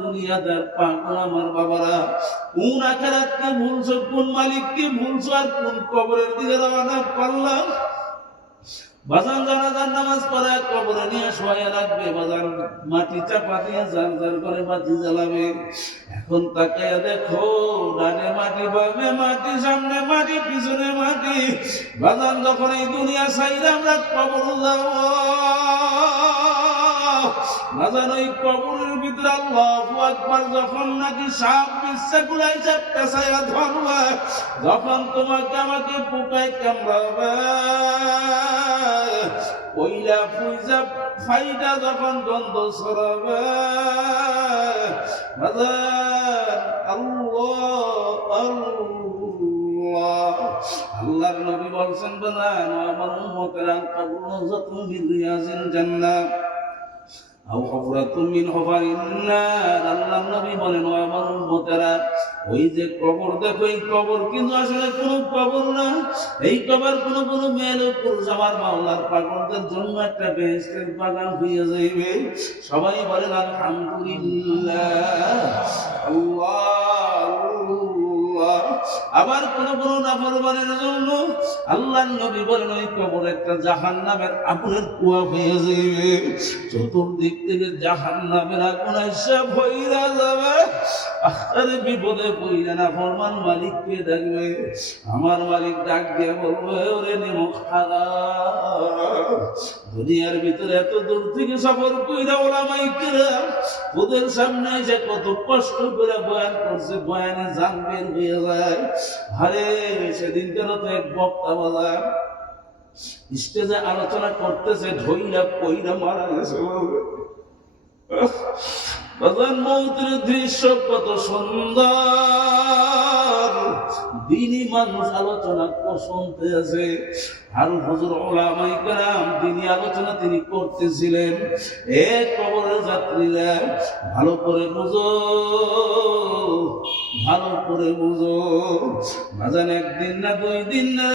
দুনিয়াদার পাগল আমার বাবারা, কোন আখিরাতকে ভুলছো, কোন মালিককে ভুলছো, আর কোন কবরের দিকে রওনা করলাম। বাজান জানাজার নামাজ পড়ে কবরে নিয়ে শোয়া রাখবে, বাজান মাটি চাপা দিয়ে জার জার করে বাতি জ্বালাবে। এখন তাকায়া দেখো, ডানে মাটি, বামে মাটি, সামনে মাটি, পিছনে মাটি। বাজান যখন এই দুনিয়া ছাইরা আমরা কবর যাব, বাজান ওই কবরের ভিতরে আল্লাহু আকবার যখন নাকি সাপ বিচ্ছা গুলাইছে পেছায়া ধরবে, যখন তোমাকে আমাকে পোকায় কামড়াবে, কইলা ফুইজা ফাইদা যখন গন্ধ ছড়াবে, আল্লাহর নবী বলছেন, বাজান আমার উম্মতেরা কবর যত মিরিয়াজিন জান্নাত আও হুফরাতুম মিন হুফারিন নার। আল্লাহর নবী বলেন, ও আমার উম্মতেরা, ওই যে কবর দেখো, এই কবর কিন্তু আসলে কোনো কবর না। এই কবর কোনো মেয়ের পুরুষ আমার মাওলার পাগলদের জন্য একটা বেহেশতের বাগান হইয়া যাইবে। সবাই বলেন আলহামদুলিল্লাহ, আল্লাহ। আবার কোন নাফরমানের জন্য আল্লাহর নবী বলেন, ওই কবর একটা জাহান্নামের আগুনের কুয়া হয়ে যাইবে। চতুর্দিক থেকে জাহান্নামের আগুন এসে ভইরা যাবে। আরে বিপদে পড়লে নাফরমান মালিককে ডাকবে। আমার মালিক ডাক দিয়ে বলবে, ওরে নিমক হারাম, দুনিয়ার ভিতরে এত দূর থেকে সফর কইরা ওলামাই কিরাম ওদের সামনে এসে কত কষ্ট করে বয়ান করছে, বয়ানে জান বের হয়ে যায়। আরে সেদিনকার তো এক বক্তা বাজার স্টেজে আলোচনা করতেছে, ঢইলা কইরা মারা গেছে। বাজান মৌতের দৃশ্য কত সুন্দর, দিনী মানুষ আলোচনা শুনতেছে, আর হুজুর উলামায়ে কেরাম দিনী আলোচনা তিনি করতেছিলেন। এক কবরের যাত্রীরা ভালো করে বুঝো, ভালো করে বুঝো, বাজান একদিন না দুই দিন না